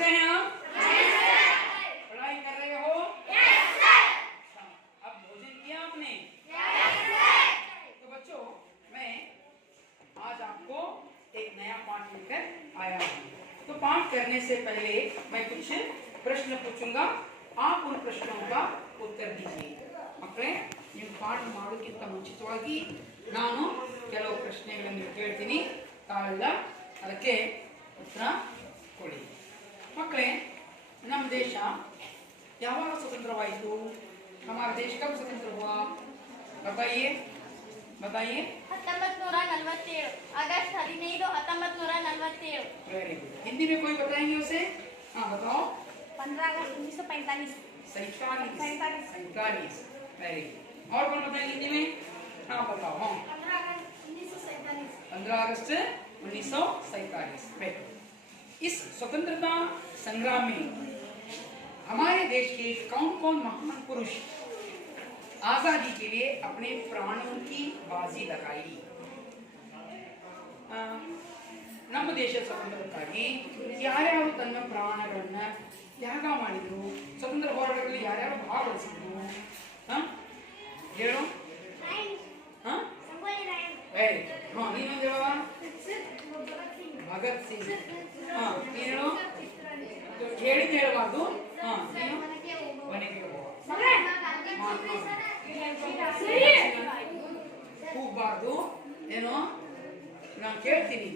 अच्छे हैं आप? पढ़ाई कर रहे हो? अब भोजन किया आपने? तो बच्चों, मैं आज आपको एक नया पाठ लेकर आया हूँ। तो पाठ करने से पहले मैं कुछ प्रश्न पूछूंगा, आप उन प्रश्नों का उत्तर दीजिए। मಕ್ಕಳೇ, ನೀವು ಪಾಠ ಮಾಡೋಕ್ಕಿಂತ ಮುಂಚಿತವಾಗಿ ನಾನು ಕೆಲವು ಪ್ರಶ್ನೆಗಳನ್ನು ಕೇಳ್ತೀನಿ, ತಾವೆಲ್ಲ ಅದಕ್ಕೆ ಉತ್ತರ ಕೊಡಿ। ಮಕ್ಕಳೇ, ನಮ್ಮ ದೇಶ ಯಾವಾಗ ಸ್ವತಂತ್ರವಾಯಿತು? हमारा देश कब स्वतंत्र हुआ? बताइए बताइए। 1947 अगस्त 15 1947। Very good. हिंदी में कोई बताएंगे उसे? हाँ बताओ। 15 अगस्त 1945। 47। Very good. और कौन बताएंगे हिंदी में? हाँ बताओ। हाँ 15 अगस्त 1947। 15 अगस्त 1947। बैठो। इस स्वतंत्रता संग्राम में हमारे देश के कौन कौन महान पुरुष आजादी के लिए अपने प्राणों की बाजी लगाई? ನಮ್ಮ ದೇಶ ಸ್ವತಂತ್ರಕ್ಕಾಗಿ ಯಾರ್ಯಾರು ತನ್ನ ಪ್ರಾಣಗಳನ್ನ ತ್ಯಾಗ ಮಾಡಿದ್ರು? ಸ್ವತಂತ್ರ ಹೋರಾಟಗಳಲ್ಲಿ ಯಾರ್ಯಾರು ಭಾಗವಹಿಸಿದ್ರು? ಹೇಳು। Very good. हाँ ನೀನೊಂದು ಹೇಳುವ। ಭಗತ್ ಸಿಂಗ್। हाँ ನೀನು ಹೇಳು। ಹೇಳಿದ್ದು ಹೇಳಬಾರ್ದು। हाँ ನೀನು ಮನೆಗೆ ಹೋಗುವ। ಕೂಗಬಾರ್ದು ಏನು? ನಾನು ಕೇಳ್ತೀನಿ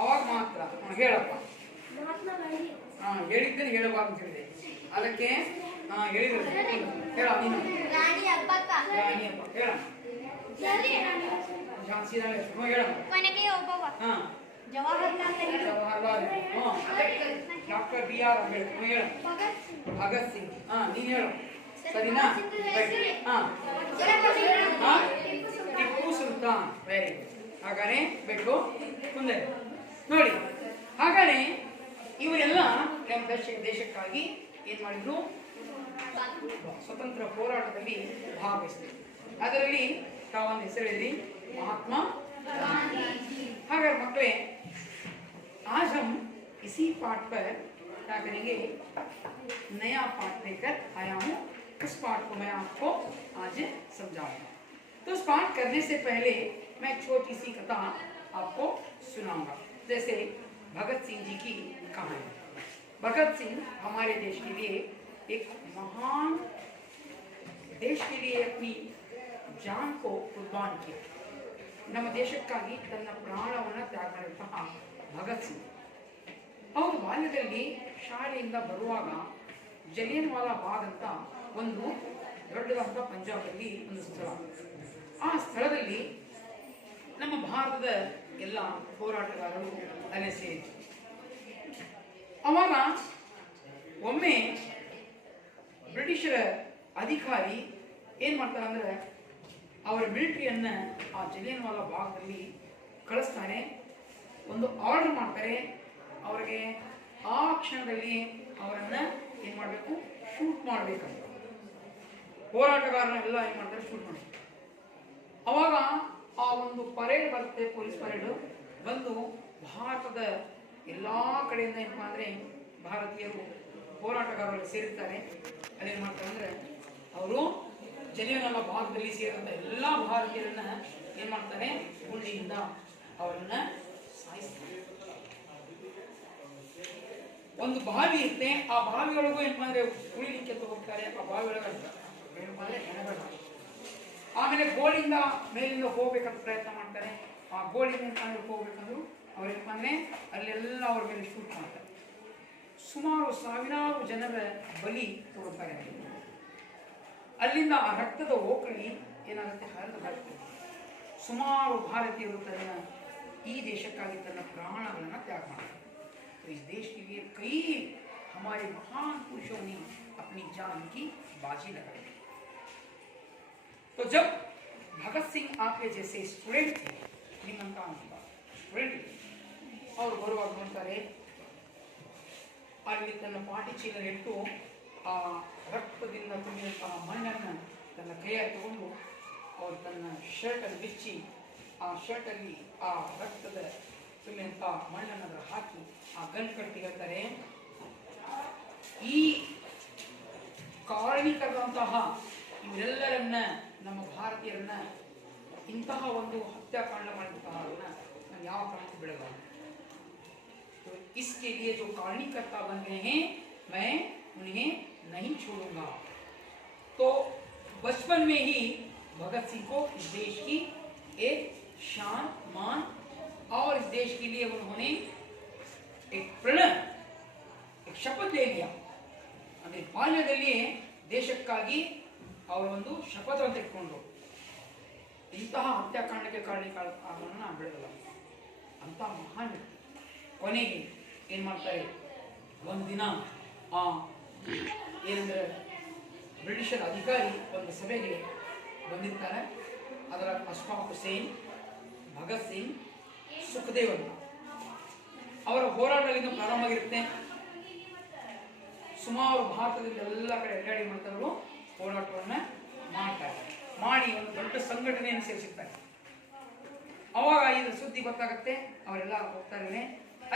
ಅವಾಗ ಮಾತ್ರ ಹೇಳಪ್ಪ। ಹೇಳಿದ್ದೇನೆ ಹೇಳಬಾರ್ದು ಅಂತ ಹೇಳಿದೆ, ಅದಕ್ಕೆ ಹೇಳಿದ್ರು ಹೇಳ ನೀನು। ರಾಣಿ ಅಬ್ಬಕ್ಕ। ರಾಣಿ ಅಬ್ಬ ಹೇಳ। ಝಾನ್ಸಿ ರಾಣಿ ಹೇಳ। ಕೊನೆಗೆ ಒಬ್ಬವ ಜವಾಹರ್ಲಾಲ್ ನೆಹರು। ಜವಾಹರ್ಲಾಲ್ ಡಾಕ್ಟರ್ BR ಅಂಬೇಡ್ಕರ್ ಹೇಳ। ಭಗತ್ ಸಿಂಗ್। ನೀನು ಹೇಳು ಸರಿನಾ? ಟಿಪ್ಪು ಸುಲ್ತಾನ್। Very good. ಹಾಗಾದ್ರೆ ಬಿಟ್ಟು ಮುಂದೆ ನೋಡಿ। ಹಾಗಾದ್ರೆ ಇವರೆಲ್ಲ ನಮ್ಮ ದೇಶಕ್ಕಾಗಿ ಏನ್ ಮಾಡಿದ್ರು? ಸ್ವತಂತ್ರ ಹೋರಾಟದಲ್ಲಿ ಭಾಗವಹಿಸಿದ್ರು। ಅದರಲ್ಲಿ ತಾವೊಂದು ಹೆಸರಿಲ್ಲಿ महात्मा गांधी। हागर मकड़े, आज हम इसी पाठ पर क्या करेंगे? नया पाठ लेकर आया हूँ। उस पाठ को मैं आपको आज समझाऊंगा। तो उस पाठ करने से पहले मैं एक छोटी सी कथा आपको सुनाऊंगा, जैसे भगत सिंह जी की कहानी। भगत सिंह हमारे देश के लिए एक महान, देश के लिए अपनी जान को कुर्बान किया। ನಮ್ಮ ದೇಶಕ್ಕಾಗಿ ತನ್ನ ಪ್ರಾಣವನ್ನು ತ್ಯಾಗ ಮಾಡಿದಂತಹ ಭಗತ್ ಸಿಂಗ್ ಅವರು ಬಾಲ್ಯದಲ್ಲಿ ಶಾಲೆಯಿಂದ ಬರುವಾಗ ಜಲಿಯನ್ ವಾಲಾ ಬಾಗ್ ಅಂತ ಒಂದು ದೊಡ್ಡದಾದ ಪಂಜಾಬಲ್ಲಿ ಒಂದು ಸ್ಥಳ, ಆ ಸ್ಥಳದಲ್ಲಿ ನಮ್ಮ ಭಾರತದ ಎಲ್ಲ ಹೋರಾಟಗಾರರು ಅಲ್ಲಿ ಸೇರಿದ್ರು। ಅವಾಗ ಒಮ್ಮೆ ಬ್ರಿಟಿಷರ ಅಧಿಕಾರಿ ಏನ್ ಮಾಡ್ತಾರೆ ಅಂದ್ರೆ ಅವರ ಮಿಲಿಟರಿಯನ್ನ ಆ ಜಲಿಯನ್ ವಾಲಾ ಬಾಗ್ನಲ್ಲಿ ಕಳಿಸ್ತಾನೆ, ಒಂದು ಆರ್ಡರ್ ಮಾಡ್ತಾರೆ ಅವರಿಗೆ ಆ ಕ್ಷಣದಲ್ಲಿ ಅವರನ್ನ ಏನ್ ಮಾಡಬೇಕು? ಶೂಟ್ ಮಾಡಬೇಕಂತ। ಹೋರಾಟಗಾರನೆಲ್ಲ ಏನ್ ಮಾಡ್ತಾರೆ? ಶೂಟ್ ಮಾಡಬೇಕು। ಅವಾಗ ಆ ಒಂದು ಪರೇಡ್ ಬರುತ್ತೆ, ಪೊಲೀಸ್ ಪರೇಡ್ ಬಂದು ಭಾರತದ ಎಲ್ಲಾ ಕಡೆಯಿಂದ ಏನಪ್ಪಾ ಅಂದ್ರೆ ಭಾರತೀಯರು ಹೋರಾಟಗಾರರು ಸೇರಿರ್ತಾರೆ। ಅಲ್ಲೇನ್ ಮಾಡ್ತಾರೆ ಅಂದ್ರೆ ಅವರು ಜಲಿಯನ್ ವಾಲಾ ಬಾಗ್ದಲ್ಲಿ ಸೇರಿದಂತ ಎಲ್ಲಾ ಭಾರತೀಯರನ್ನ ಏನ್ ಮಾಡ್ತಾರೆ? ಗುಂಡಿಯಿಂದ ಅವರನ್ನ ಸಾಯಿಸ್ತಾರೆ। ಒಂದು ಬಾವಿ ಇರುತ್ತೆ, ಆ ಬಾವಿಯೊಳಗೂ ಏನಪ್ಪಾ ಅಂದ್ರೆ ಉಳಿಲಿಕ್ಕೆ ಹೋಗ್ತಾರೆ। ಆ ಬಾವಿಯೊಳಗೆ ಏನಪ್ಪಾ ಅಂದ್ರೆ ಹೆಣಗಳು, ಆಮೇಲೆ ಗೋಳಿಂದ ಮೇಲಿಂದ ಹೋಗ್ಬೇಕಂತ ಪ್ರಯತ್ನ ಮಾಡ್ತಾರೆ। ಆ ಗೋಳಿಂದ ಏನಂದ್ರೆ ಹೋಗ್ಬೇಕಂದ್ರು ಅವ್ರೇನಪ್ಪಾ ಅಂದ್ರೆ ಅಲ್ಲೆಲ್ಲ ಅವ್ರ ಮೇಲೆ ಶೂಟ್ ಮಾಡ್ತಾರೆ। ಸುಮಾರು ಸಾವಿರಾರು ಜನರ ಬಲಿ ತಗೊಳ್ತಾರೆ। ಅಲ್ಲಿಂದ ಆ ರಕ್ತದ ಓಕಳಿ ಏನಾಗುತ್ತೆ? ಹರಿದು ಬರ್ತದೆ। ಸುಮಾರು ಭಾರತೀಯರು ತನ್ನ ಈ ದೇಶಕ್ಕಾಗಿ ತನ್ನ ಪ್ರಾಣಗಳನ್ನು त्याग ಮಾಡ್ತಾರೆ। तो इस देश के लिए कई हमारे महान पुरुषों ने अपनी जान की बाजी लगाई। तो जब भगत सिंह आपके जैसे स्टूडेंट थे, स्टूडेंट और ಬರುವಾಗ ನೋಡ್ತಾರೆ ಅಲ್ಲಿ ತನ್ನ ಪಾಟಿ ಚೀಲ ಇಟ್ಟು ಆ ರಕ್ತದಿಂದ ತುಂಬಿದಂತಹ ಮಣ್ಣನ್ನು ತನ್ನ ಕೈಯಾಗಿ ತಗೊಂಡು ಅವರು ತನ್ನ ಶರ್ಟನ್ನು ಬಿಚ್ಚಿ ಆ ಶರ್ಟಲ್ಲಿ ಆ ರಕ್ತದ ತುಂಬಿದಂತಹ ಮಣ್ಣನ್ನು ಹಾಕಿ ಆ ಗನ್ ಕಟ್ಟಿ ಹೇಳ್ತಾರೆ, ಈ ಕಾರಣಿಕರಂತಹ ಇವರೆಲ್ಲರನ್ನ ನಮ್ಮ ಭಾರತೀಯರನ್ನ ಇಂತಹ ಒಂದು ಹತ್ಯಾಕಾಂಡ ಮಾಡಿದಂತಹವರನ್ನ ನಾವು ಯಾವ ಕಾರಣಕ್ಕೂ ಬಿಡಬಾರದು. तो इसके लिए जो कारणीकर्ता बन गए हैं मैं उन्हें नहीं छोड़ूंगा। तो बचपन में ही भगत सिंह को इस देश की एक शान मान और इस देश के लिए उन्होंने एक प्रण एक शपथ ले लिया। ಅಂದ್ರೆ ಬಾಲ್ಯದಲ್ಲಿ ದೇಶಕ್ಕಾಗಿ ಅವರು ಒಂದು ಶಪಥವನ್ನು ತೆಗೆದುಕೊಂಡ್ರು. ಇಂತಹ ಹತ್ಯಾಕಾಂಡಕ್ಕೆ ಕಾರಣವನ್ನು ಬಿಡಲ್ಲ ಅಂತ ಮಹಾನ್ ವ್ಯಕ್ತಿ. ಕೊನೆಗೆ ಏನ್ ಮಾಡ್ತಾರೆ, ಒಂದಿನ ಏನಂದ್ರೆ ಬ್ರಿಟಿಷರ ಅಧಿಕಾರಿ ಒಂದು ಸಭೆಗೆ ಬಂದಿರ್ತಾರೆ. ಅದರ ಅಶ್ಫಾಕ್ ಹುಸೇನ್, ಭಗತ್ ಸಿಂಗ್, ಸುಖದೇವ್ ಅಂತ ಅವರ ಹೋರಾಟದಿಂದ ಪ್ರಾರಂಭ ಆಗಿರುತ್ತೆ. ಸುಮಾರು ಭಾರತದಲ್ಲಿ ಎಲ್ಲ ಕಡೆ ಅಡ್ಡಾಡಿ ಮಾಡ್ತಾರು ಹೋರಾಟವನ್ನ ಮಾಡ್ತಾರೆ. ಮಾಡಿ ಒಂದು ದೊಡ್ಡ ಸಂಘಟನೆಯನ್ನು ಸೇರಿಸಿರ್ತಾರೆ. ಅವಾಗ ಇದು ಸುದ್ದಿ ಗೊತ್ತಾಗುತ್ತೆ, ಅವರೆಲ್ಲ ಹೋಗ್ತಾರೆ.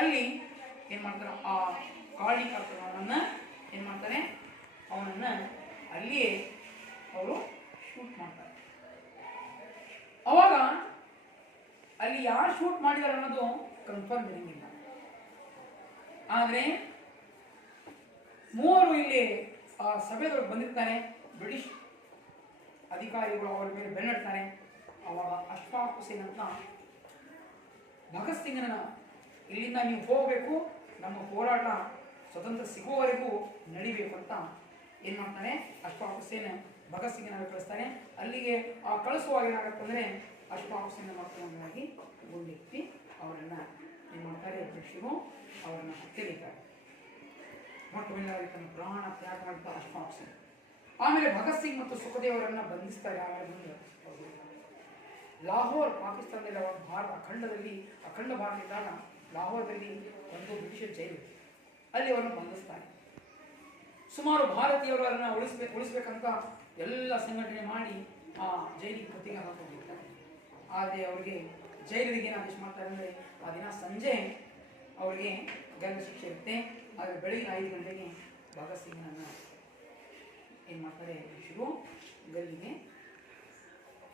ಅಲ್ಲಿ ಏನ್ ಮಾಡ್ತಾರೆ, ಆ ಕಾರಣೀಕರ್ತನವನ್ನ ಏನ್ ಮಾಡ್ತಾರೆ, ಅವನನ್ನ ಅಲ್ಲಿಯೇ ಅವರು ಶೂಟ್ ಮಾಡ್ತಾರೆ. ಅವಾಗ ಅಲ್ಲಿ ಯಾರು ಶೂಟ್ ಮಾಡಿದಾರೆ ಅನ್ನೋದು ಕನ್ಫರ್ಮ್ ಇರಂಗಿಲ್ಲ. ಆದ್ರೆ ಮೂವರು ಇಲ್ಲಿ ಆ ಸಭೆದೊಳಗೆ ಬಂದಿರ್ತಾರೆ. ಬ್ರಿಟಿಷ್ ಅಧಿಕಾರಿಗಳು ಅವರ ಮೇಲೆ ಬೆನ್ನಡ್ತಾರೆ. ಅವಾಗ ಅಶ್ಫಾಕ್ ಹುಸೇನ್ ಅಂತ ಭಗತ್ ಸಿಂಗ್ನ ಇಲ್ಲಿಂದ ನೀವು ಹೋಗಬೇಕು, ನಮ್ಮ ಹೋರಾಟ ಸ್ವತಂತ್ರ ಸಿಗುವವರೆಗೂ ನಡಿಬೇಕು ಅಂತ ಏನ್ ಮಾಡ್ತಾನೆ, ಅಶ್ಫಾಕ್ ಹುಸೇನ್ ಭಗತ್ ಸಿಂಗ್ನ ಕಳಿಸ್ತಾನೆ. ಅಲ್ಲಿಗೆ ಆ ಕಳಿಸುವಾಗ ಏನಾಗತ್ತಂದ್ರೆ ಅಶ್ಫಾಕ್ ಹುಸೇನ್ ಮಕ್ಕಳನ್ನಾಗಿ ಗುಂಡಿಕ್ಕಿ ಅವರನ್ನ ಏನ್ ಮಾಡ್ತಾರೆ, ಬ್ರಿಟಿಷರು ಅವರನ್ನ ಹತ್ಯೆಲಿದ್ದಾರೆ. ಮೊಟ್ಟ ಮೊದಲಾಗಿ ತನ್ನ ಪ್ರಾಣ ತ್ಯಾಗ ಮಾಡ್ತಾರೆ ಅಶ್ಫಾಕ್ ಸಿಂಗ್. ಆಮೇಲೆ ಭಗತ್ ಸಿಂಗ್ ಮತ್ತು ಸುಖದೇವರನ್ನ ಬಂಧಿಸ್ತಾರೆ. ಆಮೇಲೆ ಲಾಹೋರ್ ಪಾಕಿಸ್ತಾನದಲ್ಲಿ ಭಾರತ ಅಖಂಡ ಭಾರತ ಇದ್ದಾಗ ಲಾಹೋರ್ದಲ್ಲಿ ಒಂದು ಬ್ರಿಟಿಷ್ ಜೈಲು, ಅಲ್ಲಿ ಅವರನ್ನು ಬಂಧಿಸ್ತಾರೆ. ಸುಮಾರು ಭಾರತೀಯರು ಅದನ್ನು ಉಳಿಸ್ಬೇಕಂತ ಎಲ್ಲ ಸಂಘಟನೆ ಮಾಡಿ ಆ ಜೈಲಿಗೆ ಕತ್ತಿಗೆ ಹಾಕೊಂಡಿರ್ತಾರೆ. ಆದರೆ ಅವರಿಗೆ ಜೈಲಿಗೆ ಏನು ಆದೇಶ ಮಾಡ್ತಾರೆ ಅಂದರೆ, ಆ ದಿನ ಸಂಜೆ ಅವರಿಗೆ ಗಲ್ಲು ಶಿಕ್ಷೆ ಇರುತ್ತೆ. ಆದರೆ ಬೆಳಗಿನ 5 ಗಂಟೆಗೆ ಭಗತ್ ಸಿಂಗ್ನನ್ನು ಏನು ಮಾಡ್ತಾರೆ, ಬ್ರಿಟಿಷರು ಗಲ್ಲಿಗೆ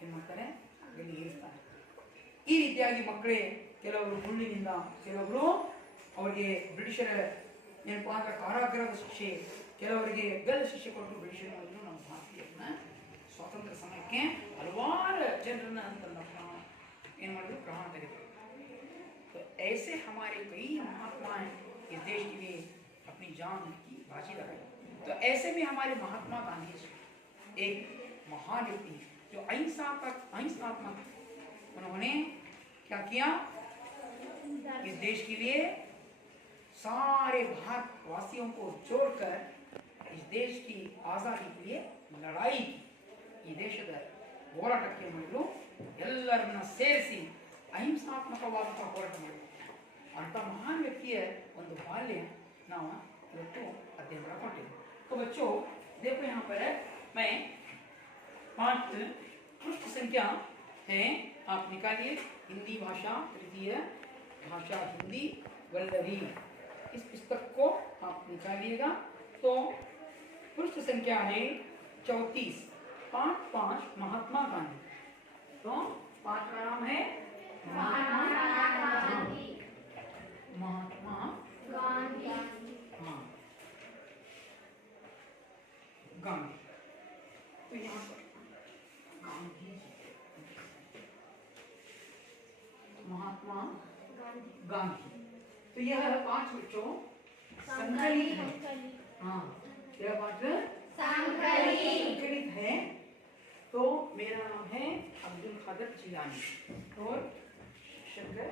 ಏನು ಮಾಡ್ತಾರೆ, ಗಲ್ಲಿಗೆ ಇರಿಸ್ತಾರೆ. ಈ ರೀತಿಯಾಗಿ ಮಕ್ಕಳೇ ಕೆಲವರು ಗುಂಡಿನಿಂದ, ಕೆಲವರು ಅವರಿಗೆ ಬ್ರಿಟಿಷರ ಏನಪ್ಪಾ ಅಂದ್ರೆ ಕಾರಾಗೃಹದ ಶಿಕ್ಷೆ, ಕೆಲವರಿಗೆ ಗಲ್ಲು ಶಿಕ್ಷೆ ಕೊಟ್ಟು ಬ್ರಿಟಿಷರು ನಮ್ಮ ಭಾರತೀಯರನ್ನ ಸ್ವಾತಂತ್ರ್ಯ ಸಮಯಕ್ಕೆ ಹಲವಾರು ಜನರನ್ನ ಏನು ಮಾಡಿದ್ರು, ಪ್ರಾಣ ತೆಗೆದರು. तो ऐसे हमारे कई महात्माएं इस देश के लिए अपनी जान की बाजी लगाई. तो ऐसे में हमारे महात्मा गांधी एक महान व्यक्ति जो अहिंसात्मक, उन्होंने क्या किया, इस देश के लिए सारे भारतवासियों को जोड़कर इस देश की आज़ादी के लिए लड़ाई की. ಈ ದೇಶದ ಹೋರಾಟಕ್ಕೆ ಮಾಡಿದ್ರು, ಎಲ್ಲರನ್ನ ಸೇರಿಸಿ ಅಹಿಂಸಾತ್ಮಕವಾದಂತಹ ಹೋರಾಟ ಮಾಡಿದ್ರು. ಅಂಥ ಮಹಾನ್ ವ್ಯಕ್ತಿಯ ಒಂದು ಬಾಲ್ಯ ನಾವು ಇವತ್ತು अध्ययन करते हैं. तो बच्चों देखो यहाँ पर मैं 5 पृष्ठ संख्या है, आप निकालिए. हिंदी भाषा तृतीय भाषा हिंदी वल्लभी, इस पुस्तक को आप निकालिएगा. तो पृष्ठ संख्या है 34, 5 महात्मा गांधी. तो 5 का नाम है महात्मा गांधी. हाँ, गांधी. तो यहाँ पर गांधी, महात्मा गांधी. तो यह 5 बच्चों संकलित है. हाँ, यह 5 संकलित है. तो मेरा नाम है अब्दुल कादिर जिलानी और शंकर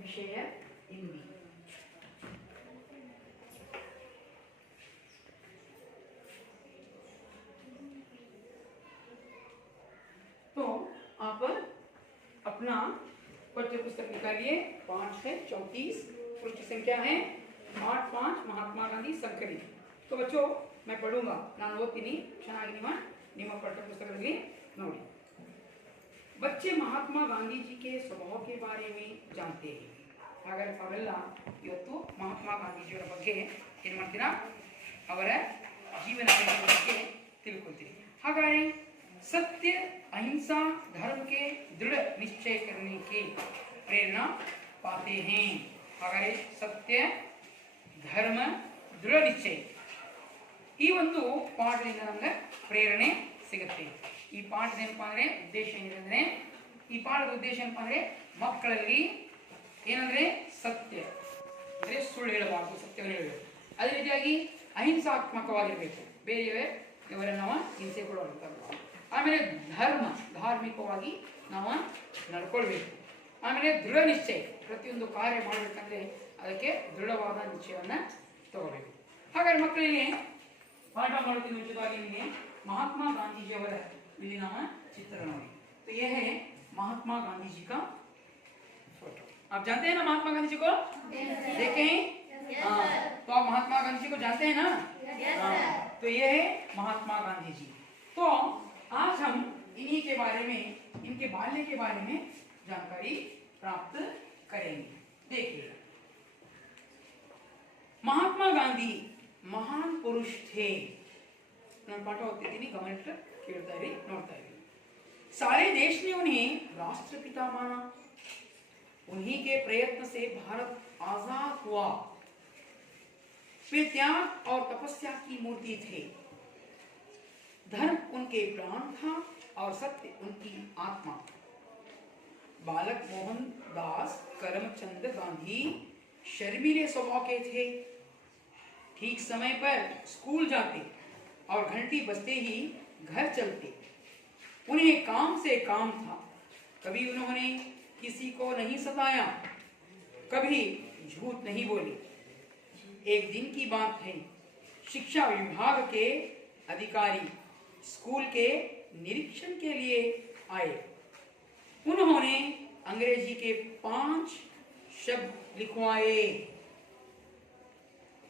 विषय हिंदी. तो आप अपना पाठ्य पुस्तक निकालिए. 5 है 34, पृष्ठ संख्या है 8, 5 महात्मा गांधी संकलित. तो बच्चों मैं पढ़ूंगा, ನಾನು ಓದ್ತೀನಿ, ಚೆನ್ನಾಗಿ ನಿಮ್ಮ ಪಠ್ಯಪುಸ್ತಕದಲ್ಲಿ ನೋಡಿ. बच्चे महात्मा गांधी जी के स्वभाव के बारे में जानते हैं. ಹಾಗಾದ್ರೆ ತಾವೆಲ್ಲ ಇವತ್ತು ಮಹಾತ್ಮ ಗಾಂಧೀಜಿಯವರ ಬಗ್ಗೆ ಏನು ಮಾಡ್ತೀರಾ, ಅವರ ಜೀವನ ಶೈಲಿಯ ಬಗ್ಗೆ ತಿಳ್ಕೊಳ್ತೀರಿ. ಹಾಗಾದ್ರೆ सत्य अहिंसा धर्म के दृढ़ निश्चय करने की प्रेरणा पाते हैं. हागारे सत्य धर्म दृढ़ निश्चय ಈ ಒಂದು ಪಾಠದಿಂದ ನಮಗೆ ಪ್ರೇರಣೆ ಸಿಗುತ್ತೆ. ಈ ಪಾಠದ ಏನಪ್ಪಾ ಅಂದ್ರೆ ಉದ್ದೇಶ ಏನಿದೆ, ಈ ಪಾಠದ ಉದ್ದೇಶ ಏನಪ್ಪಾ ಅಂದ್ರೆ ಮಕ್ಕಳಲ್ಲಿ ಏನಂದ್ರೆ ಸತ್ಯ ಅಂದ್ರೆ ಸುಳ್ಳು ಹೇಳಬಾರದು, ಸತ್ಯವನ್ನು ಹೇಳಬೇಕು. ಅದೇ ರೀತಿಯಾಗಿ ಅಹಿಂಸಾತ್ಮಕವಾಗಿರಬೇಕು, ಬೇರೆಯವರನ್ನು ನಾವು ಹಿಂಸೆ ಕೊಡುವಂಥದ್ದು. ಆಮೇಲೆ ಧರ್ಮ ಧಾರ್ಮಿಕವಾಗಿ ನಾವು ನಡ್ಕೊಳ್ಬೇಕು. ಆಮೇಲೆ ದೃಢ ನಿಶ್ಚಯ, ಪ್ರತಿಯೊಂದು ಕಾರ್ಯ ಮಾಡಬೇಕಂದ್ರೆ ಅದಕ್ಕೆ ದೃಢವಾದ ನಿಶ್ಚಯವನ್ನು ತಗೋಬೇಕು. ಹಾಗಾದ್ರೆ ಮಕ್ಕಳಿಗೆ ಪಾಠ ಮಾಡೋದಕ್ಕೆ ಮುಂಚಿತವಾಗಿ ನಿಮಗೆ ಮಹಾತ್ಮ गांधीजीಯವರ ಇಲ್ಲಿ ನಾವು ಚಿತ್ರ ನೋಡಿ. तो ये है महात्मा गांधी जी का फोटो. आप जानते हैं ना महात्मा गांधी जी को? देखे हैं? हाँ, तो आप महात्मा गांधी जी को जानते हैं ना? हाँ, तो ये है महात्मा गांधी जी. तो आज हम इन्हीं के बारे में, इनके बाल्य के बारे में जानकारी प्राप्त करेंगे. देखिए, महात्मा गांधी महान पुरुष थे. ನಾನು ಪಾಠ ಓದ್ತಿದ್ದೀನಿ, ಗಮನಿಟ್ಟು ಕೇಳ್ತಾ ಇರಿ, ನೋಡ್ತಾ ಇರಿ. सारे देश ने उन्हें राष्ट्रपिता माना. उन्हीं के प्रयत्न से भारत आजाद हुआ. वे त्याग और तपस्या की मूर्ति थे. धर्म उनके प्राण था और सत्य उनकी आत्मा. बालक मोहनदास करमचंद गांधी शर्मीले स्वभाव के थे. ठीक समय पर स्कूल जाते और घंटी बजते ही घर चलते. उन्हें काम से काम था. कभी उन्होंने किसी को नहीं सताया, कभी झूठ नहीं बोले. एक दिन की बात है, शिक्षा विभाग के अधिकारी स्कूल के निरीक्षण के लिए आए. उन्होंने अंग्रेजी के 5 शब्द लिखवाए.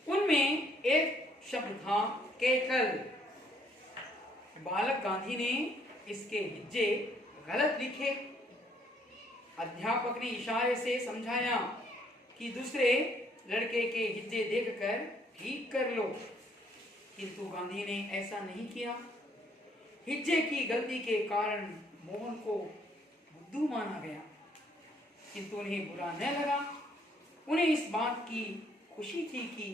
उनमें एक शब्द था केकल. बालक गांधी ने इसके हिज्जे गलत लिखे. अध्यापक ने इशारे से समझाया कि दूसरे लड़के के हिज्जे देखकर ठीक कर लो, किंतु गांधी ने ऐसा नहीं किया. हिज्जे की गलती के कारण मोहन को बुद्धू माना गया, किंतु उन्हें बुरा न लगा. उन्हें इस बात की खुशी थी कि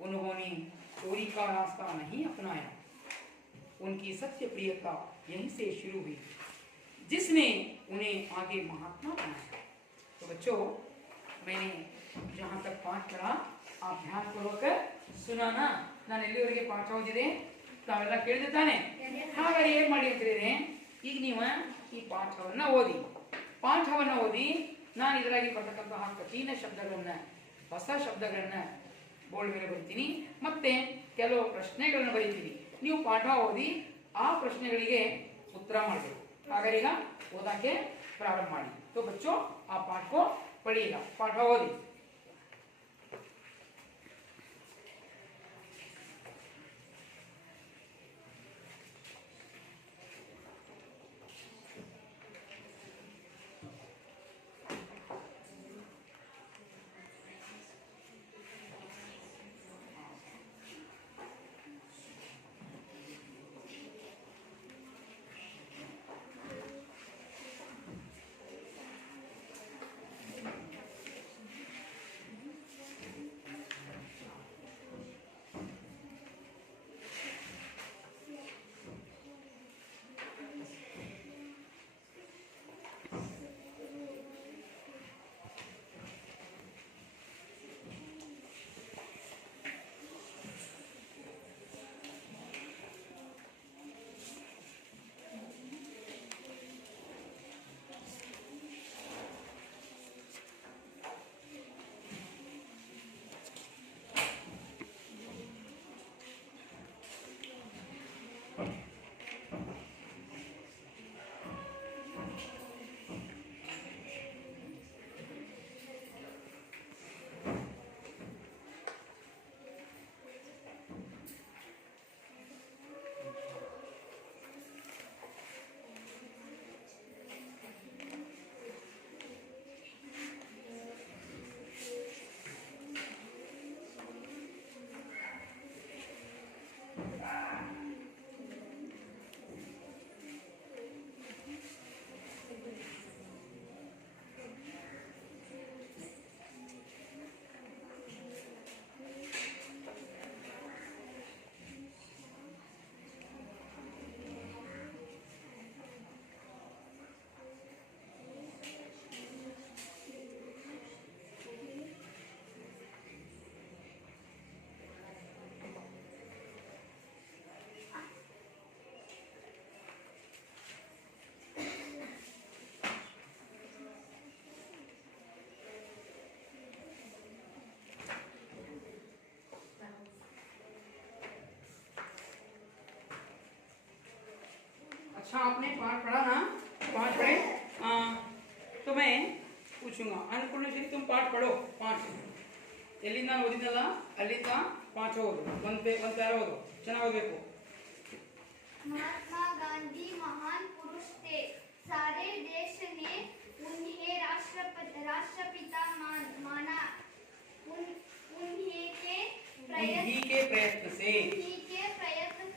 उन्होंने चोरी का रास्ता नहीं अपनाया. उनकी सत्य प्रियता यहीं से शुरू हुई, जिसने उन्हें आगे महात्मा बनाया. तो बच्चों, मैंने जहाँ तक पाठ पढ़ा आप ध्यान पूर्वक सुना ना. ನಾನು ಎಲ್ಲಿವರೆಗೆ ಪಾಠ ಓದಿದೆ ತಾವೆಲ್ಲ ಕೇಳಿದೆ ತಾನೆ? ಹಾಗಾದ್ರೆ ಏನು ಮಾಡಿ ಅಂತಿದ್ರೆ, ಈಗ ನೀವು ಈ ಪಾಠವನ್ನು ಓದಿ ನಾನು ಇದರಾಗಿ ಬರ್ತಕ್ಕಂತಹ ಕಠಿಣ ಶಬ್ದಗಳನ್ನ, ಹೊಸ ಶಬ್ದಗಳನ್ನ ಬೋರ್ಡ್ ಮೇಲೆ ಬರೀತೀನಿ, ಮತ್ತೆ ಕೆಲವು ಪ್ರಶ್ನೆಗಳನ್ನು ಬರೀತೀನಿ. ನೀವು ಪಾಠ ಓದಿ ಆ ಪ್ರಶ್ನೆಗಳಿಗೆ ಉತ್ತರ ಮಾಡಬೇಕು. ಹಾಗಾದ್ರೆ ಈಗ ಓದಕ್ಕೆ ಪ್ರಾರಂಭ ಮಾಡಿ. तो बच्चों आप पाठ को पढ़िएगा, पाठ ओदी. अच्छा आपने पाठ पढ़ा ना, पाठ पढ़े। तो मैं पूछूंगा अन्नपूर्णेश्वरी तुम पाठ पढ़ो पाठ ಎಲ್ಲಿಂದ ನಾನು ಓದಿದ್ನಲ್ಲ ಅಲ್ಲಿಂದ ಪಾಠ ಓದು ಒಂದು ಪ್ಯಾರ ಓದು ಚೆನ್ನಾಗಿ ಓದಬೇಕು। महात्मा गांधी महान पुरुष थे, सारे देश ने उन्हें राष्ट्रपिता माना। उन्हीं के प्रयत्न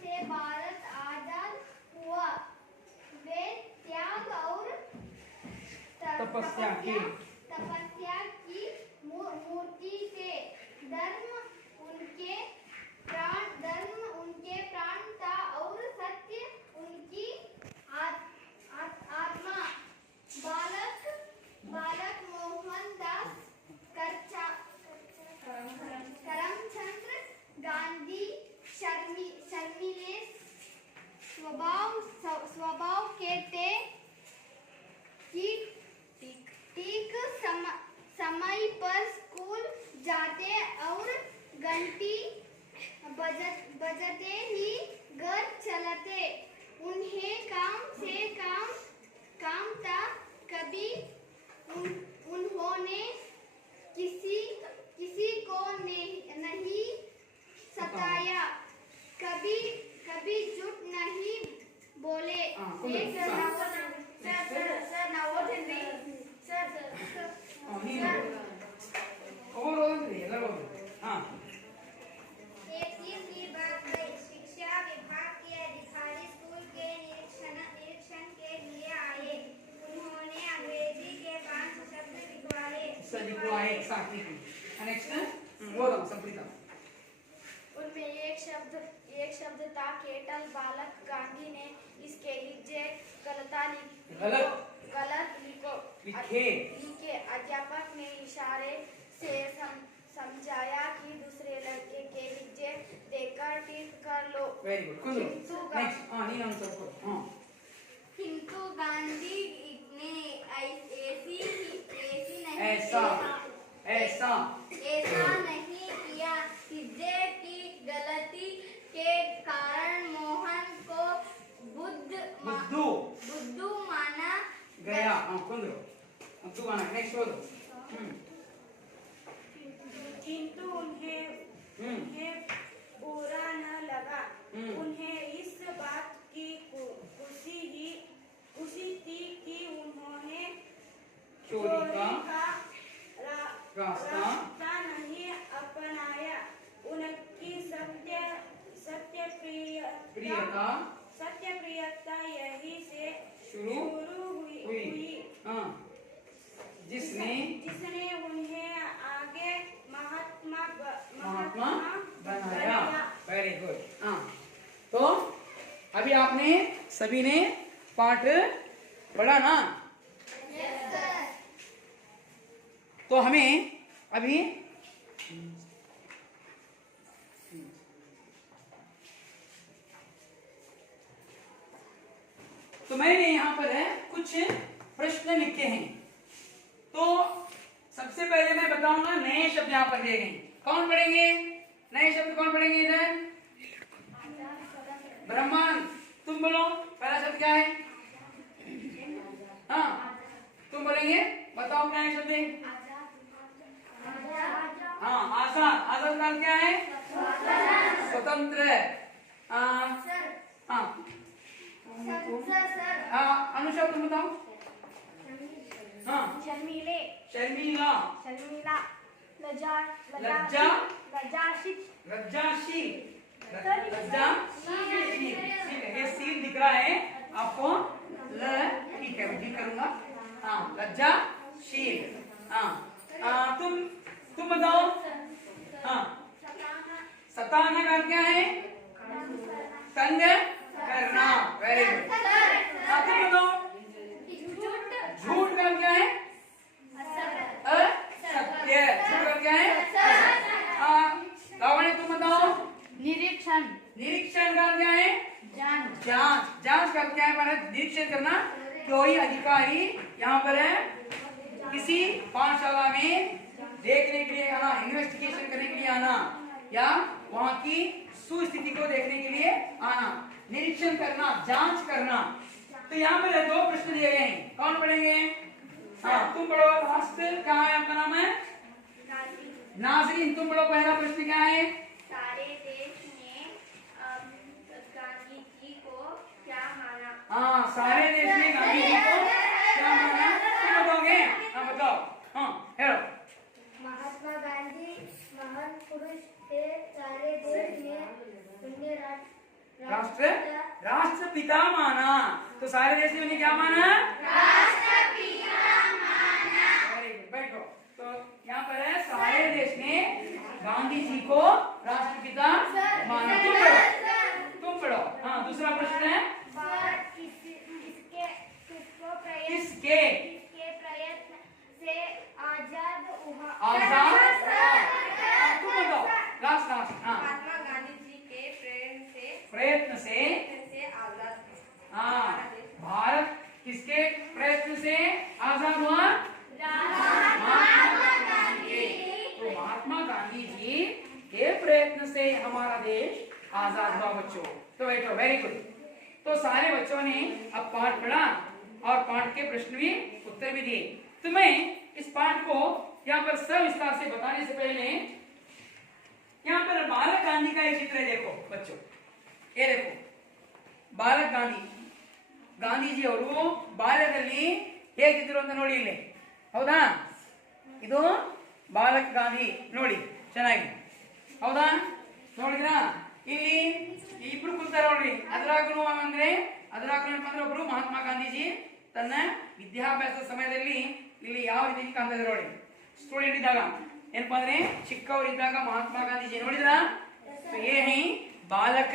से भारत आजाद हुआ। वे त्याग और तपस्या की मूर्ति थे। धर्म उनके प्राण था और सत्य उनकी आत्मा। बालक मोहनदास करमचंद गांधी शर्मीले स्वभाव के थे। ठीक समय पर स्कूल जाते और घंटी बजते ही घर चलते। उन्हें काम से काम था। कभी उन्होंने किसी को नहीं सताया, कभी झूठ नहीं बोले। एक दिन की बात है, शिक्षा विभाग के अधिकारी स्कूल के निरीक्षण के लिए आए। उन्होंने अंग्रेजी के 5 शब्द लिखवाए। उनमें एक शब्द था केटल। बालक गांधी ने इसके नीचे गलत लिखे। अध्यापक ने इशारे से समझाया कि दूसरे लड़के के नीचे देखकर ठीक कर लो। Very good. किंतु गांधी ने ऐसा नहीं किया। सीधे की गलती के कारण मोहन को बुद्धू माना गया। किंतु उन्हें बुरा न लगा। उन्हें इस बात की खुशी थी कि उन्होंने चोरी का रास्ता नहीं अपनाया। उनकी सत्यप्रियता यही से शुरू हुई। जिसने उन्हें आगे महात्मा बनाया। Very good. तो अभी आपने सभी ने पाठ पढ़ा ना? Yes sir. तो हमें अभी तो मैंने यहाँ पर है कुछ प्रश्न लिखे हैं। तो सबसे पहले मैं बताऊंगा नए शब्द यहाँ पर दिए गए। कौन पढ़ेंगे नए शब्द? कौन पढ़ेंगे इधर? ब्रह्मांड तुम बोलो पहला शब्द क्या है? हाँ तुम बोलेंगे, बताओ क्या है शब्द? हाँ आजाद। आजाद का क्या है? स्वतंत्र। हाँ अनुषा तुम बताओ। हाँ शर्मिला। लज्जाशील। निरीक्षण का क्या है? जांच। जांच का क्या है? हमारा निरीक्षण करना। कोई अधिकारी यहाँ पर है किसी पाठशाला में देखने के लिए आना, इन्वेस्टिगेशन करने के लिए आना, या वहाँ की सुस्थिति को देखने के लिए आना, निरीक्षण करना, जांच करना। तो यहाँ पर दो प्रश्न दिए गए हैं, कौन पढ़ेंगे? हाँ, तुम पढ़ो। लास्ट क्या है आपका नाम है? नाजरीन, तुम पढ़ो। पहला प्रश्न क्या है? सारे देश ने गांधी जी को क्या माना? हाँ, सारे देश ने गांधी जी को क्या माना? तुम बताओगे? हाँ बताओ। हाँ हेलो। महात्मा गांधी महान पुरुष थे। सारे देश में उन्हें राष्ट्रपिता माना। तो सारे देश ने उन्हें क्या माना? राष्ट्रपिता माना। वेरी गुड, बैठो। तो यहाँ पर है सारे देश ने गांधी जी को राष्ट्रपिता माना। तुम पढ़ो। हाँ, दूसरा प्रश्न है किसके प्रयत्न से आजाद हुआ? आजाद। तुम बताओ। लास्ट। हाँ, महात्मा गांधी जी के प्रयत्न से आजाद हुआ। हाँ, भारत किसके प्रयत्न से आजाद हुआ? महात्मा गांधी के। तो महात्मा गांधी जी के प्रयत्न से हमारा देश आजाद हुआ बच्चों। तो बैठो, वेरी गुड। तो सारे बच्चों ने अब पाठ पढ़ा और पाठ के प्रश्न भी उत्तर भी दिए। तुम्हें इस पाठ को यहाँ पर सविस्तार से बताने से पहले यहाँ पर बालक गांधी का एक चित्र है। देखो बच्चों, ये देखो ಬಾಲಕ್ ಗಾಂಧೀಜಿಯವರು ಬಾಲ್ಯದಲ್ಲಿ ಹೇಗಿದ್ರು ಅಂತ ನೋಡಿ ಇಲ್ಲಿ. ಹೌದಾ? ಇದು ಬಾಲಕ್ ಗಾಂಧಿ ನೋಡಿ ಚೆನ್ನಾಗಿ. ಹೌದಾ? ನೋಡಿದ್ರಾ? ಇಲ್ಲಿ ಇಬ್ರು ಕುಂತಾರ ನೋಡ್ರಿ. ಅದ್ರಾಗೂ ಅಂದ್ರೆ ಒಬ್ರು ಮಹಾತ್ಮ ಗಾಂಧೀಜಿ ತನ್ನ ವಿದ್ಯಾಭ್ಯಾಸ ಸಮಯದಲ್ಲಿ ಇಲ್ಲಿ ಯಾವ ರೀತಿ ಕಾಣ್ತಾ ನೋಡಿ. ಸ್ಟೂಡೆಂಟ್ ಇದ್ದಾಗ ಏನಪ್ಪಾ ಅಂದ್ರೆ ಚಿಕ್ಕವರಿದ್ದಾಗ ಮಹಾತ್ಮ ಗಾಂಧೀಜಿ ನೋಡಿದ್ರಾ? तो ये है बालक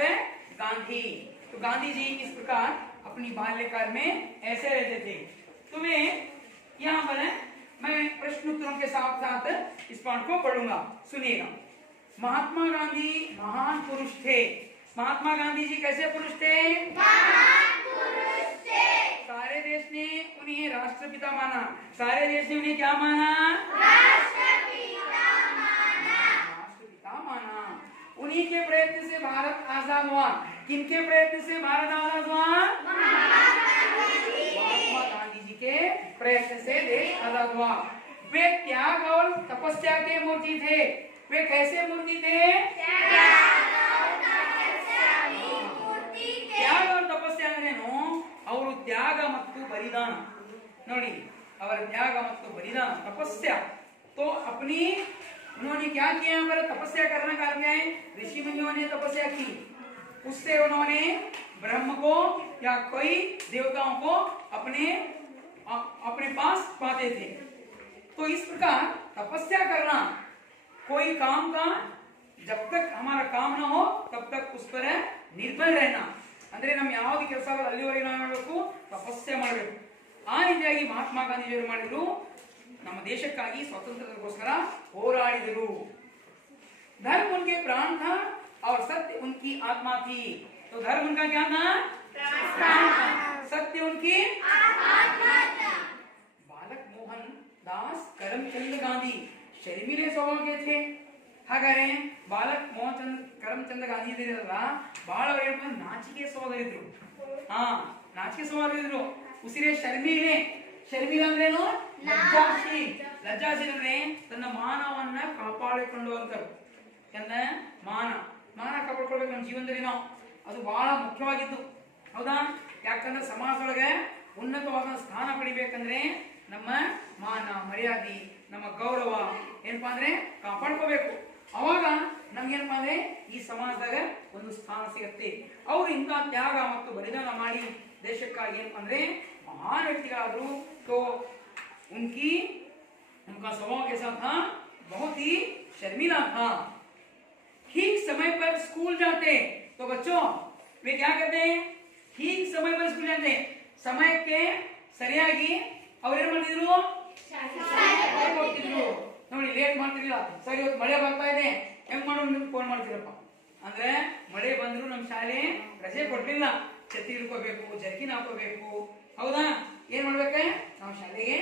गांधी। तो गांधी जी इस प्रकार अपनी बाल्यकाल में ऐसे रहते थे। तुम्हें यहाँ पर मैं प्रश्न उत्तरों के साथ साथ इस पाठ को पढ़ूंगा, सुनिएगा। महात्मा गांधी महान पुरुष थे। महात्मा गांधी जी कैसे पुरुष थे? महान पुरुष थे। सारे देश ने उन्हें राष्ट्रपिता माना। सारे देश ने उन्हें क्या माना? राष्ट्रपिता माना। उन्हीं के प्रयत्न से भारत आजाद हुआ। किनके प्रयत्न से भारत आजाद हुआ? महात्मा गांधी जी के प्रयत्न से देश आजाद हुआ। वे त्याग और तपस्या के मूर्ति थे। वे कैसे मूर्ति थे? त्याग और तपस्या अंद्रेनु ಅವರು ತ್ಯಾಗ ಮತ್ತು ಬಲಿದಾನ ನೋಡಿ, ಅವರ ತ್ಯಾಗ ಮತ್ತು ಬಲಿದಾನ तपस्या। तो अपनी उन्होंने क्या किया? यहाँ पर तपस्या करने का क्या है? ऋषि मुनियों ने तपस्या की, उससे उन्होंने ब्रह्म को या कोई देवताओं को अपने पास पाते थे। तो इस प्रकार तपस्या करना, कोई काम का जब तक हमारा काम ना हो तब तक उस पर निर्भर रहना। ಅಂದ್ರೆ ನಮ್ಮ ಯಾವುದು ಕೆಲಸ ಅಲ್ಲಿವರೆಗೆ ನಾವು ಮಾಡಬೇಕು? ತಪಸ್ಸೆ ಮಾಡಬೇಕು। ಆ ರೀತಿಯಾಗಿ ಮಹಾತ್ಮ ಗಾಂಧೀಜಿಯವರು ಮಾಡಿದ್ರು, ನಮ್ಮ ದೇಶಕ್ಕಾಗಿ स्वातंत्रಕ್ಕೋಸ್ಕರ ಹೋರಾಡಿದರು। धर्म उनके प्राण था और सत्य उनकी आत्मा थी। तो धर्म उनका क्या था? प्राण था। सत्य उनकी आत्मा था। बालक मोहन दास करमचंद गांधी शर्मिले स्वभाव के थे। ಹಾಗಾದ್ರೆ ಬಾಲಕ್ ಮೋಹನ್ ಕರಮ್ಚಂದ್ ಗಾಂಧಿ ಇದ್ರಲ್ಲ, ಬಹಳ ಏನಪ್ಪ ನಾಚಿಕೆ ಸ್ವಭಾವದಲ್ಲಿದ್ರು. ನಾಚಿಕೆ ಸ್ವಭಾವದಲ್ಲಿದ್ರು. ಉಸಿರೇ ಶರ್ಮಿಲೆ ಅಂದ್ರೇನು? ಲಜ್ಜಾಶೀಲ್ ಅಂದ್ರೆ ತನ್ನ ಮಾನವನ್ನ ಕಾಪಾಡಿಕೊಳ್ಳುವಂತರು. ಮಾನ ಕಾಪಾಡ್ಕೊಳ್ಬೇಕು ನಮ್ಮ ಜೀವನದಲ್ಲಿ ನಾವು. ಅದು ಬಹಳ ಮುಖ್ಯವಾಗಿದ್ದು. ಹೌದಾ? ಯಾಕಂದ್ರೆ ಸಮಾಜದೊಳಗೆ ಉನ್ನತವಾದ ಸ್ಥಾನ ಪಡಿಬೇಕಂದ್ರೆ ನಮ್ಮ ಮಾನ ಮರ್ಯಾದೆ, ನಮ್ಮ ಗೌರವ ಏನಪ್ಪಾ ಅಂದ್ರೆ ಕಾಪಾಡ್ಕೋಬೇಕು. ಅವಾಗ ನಮ್ಗೇನಪ್ಪಾ ಅಂದ್ರೆ ಈ ಸಮಾಜದಾಗ ಒಂದು ಸ್ಥಾನ ಸಿಗತ್ತೆ. ಅವರು ಇಂಥ ತ್ಯಾಗ ಮತ್ತು ಬಲಿದಾನ ಮಾಡಿ ದೇಶಕ್ಕಾಗಿ ಏನಪ್ಪಾ ಅಂದ್ರೆ महान व्यक्तिಗಳಾದರು। तो उनका स्वभाव कैसा था? बहुत ही शर्मीला था। ठीक समय पर स्कूल जाते। तो बच्चों वे क्या करते हैं? ठीक समय पर स्कूल जाते। समय के ಸರಿಯಾಗಿ ಅವ್ರು ಏನ್ ಮಾಡ್ತಿದ್ರು? ಹೋಗ್ತಿದ್ರು ನೋಡಿ. ಲೇಟ್ ಮಾಡ್ತಿರ್ಲಿಲ್ಲ. ಸರಿ ಇವತ್ತು ಮಳೆ ಬರ್ತಾ ಇದೆ, ಹೆಂಗ್ ಮಾಡೋದು? ಫೋನ್ ಮಾಡ್ತಿರಪ್ಪ. ಅಂದ್ರೆ ಮಳೆ ಬಂದ್ರು ನಮ್ಮ ಶಾಲೆ ರಜೆ ಕೊಡ್ಲಿಲ್ಲ. ಛತ್ರಿ ಹಿಡ್ಕೋಬೇಕು, ಜರ್ಕಿನ್ ಹಾಕೋಬೇಕು, ಹೌದಾ? ಏನ್ ಮಾಡ್ಬೇಕ? ನಾವು ಶಾಲೆಗೆ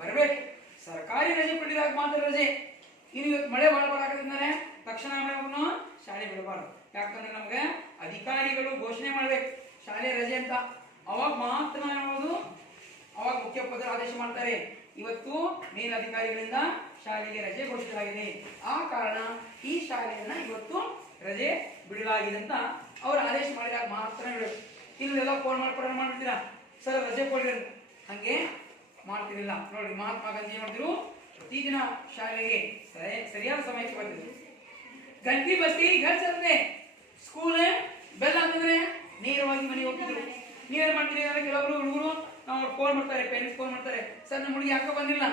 ಬರ್ಬೇಕು. ಸರ್ಕಾರಿ ರಜೆ ಕೊಟ್ಟಿದಾಗ ಮಾತ್ರ ರಜೆ. ಇನ್ನು ಇವತ್ತು ಮಳೆ ಬಹಳ ಬರಾಕತ್ತಿದ್ದಾರೆ, ತಕ್ಷಣ ನಾವು ಶಾಲೆ ಬಿಡಬಾರ್ದು. ಯಾಕಂದ್ರೆ ನಮ್ಗೆ ಅಧಿಕಾರಿಗಳು ಘೋಷಣೆ ಮಾಡ್ಬೇಕು ಶಾಲೆ ರಜೆ ಅಂತ. ಅವಾಗ ಮಾತ್ರ ನಾವು ಅವಾಗ ಮುಖ್ಯೋಪಾಧ್ಯಾಯರು ಆದೇಶ ಮಾಡ್ತಾರೆ, ಇವತ್ತು ಮೇಲಧಿಕಾರಿಗಳಿಂದ ಶಾಲೆಗೆ ರಜೆ ಘೋಷಿಸಲಾಗಿದೆ, ಆ ಕಾರಣ ಈ ಶಾಲೆಯನ್ನ ಇವತ್ತು ರಜೆ ಬಿಡಲಾಗಿದೆ ಅಂತ ಅವ್ರು ಆದೇಶ ಮಾಡಿದಾಗ ಮಾತ್ರ ಬಿಡಬೇಕು. ಇಲ್ಲೆಲ್ಲ ಫೋನ್ ಮಾಡ್ಬಿಡ್ತೀರಾ, ಸರ್ ರಜೆ ಕೊಡ್ರಿ, ಹಂಗೆ ಮಾಡ್ತಿರಲಿಲ್ಲ. ನೋಡಿ, ಮಹಾತ್ಮ ಗಾಂಧಿ ಮಾಡಿದ್ರು, ಪ್ರತಿದಿನ ಶಾಲೆಗೆ ಸರಿಯಾದ ಸಮಯಕ್ಕೆ ಬರ್ತಿದ್ರು. ಗಂಟಿ ಬಸ್ತಿ ಘರ್ ಚಲತೆ, ಸ್ಕೂಲ್ ಬೆಲ್ ಅಂತಂದ್ರೆ ನೇರವಾಗಿ ಮನೆಗೆ ಹೋಗ್ತಿದ್ರು. ನೀವೇನ್ ಮಾಡ್ತೀರಿ? ಕೆಲವೊಬ್ರು ಹುಡುಗರು ನಾವು ಫೋನ್ ಮಾಡ್ತಾರೆ, ಪೇರೆಂಟ್ಸ್ ಫೋನ್ ಮಾಡ್ತಾರೆ, ಸರ್ ನಮ್ಮ ಹುಡುಗಿ ಯಾಕೋ ಬಂದಿಲ್ಲ.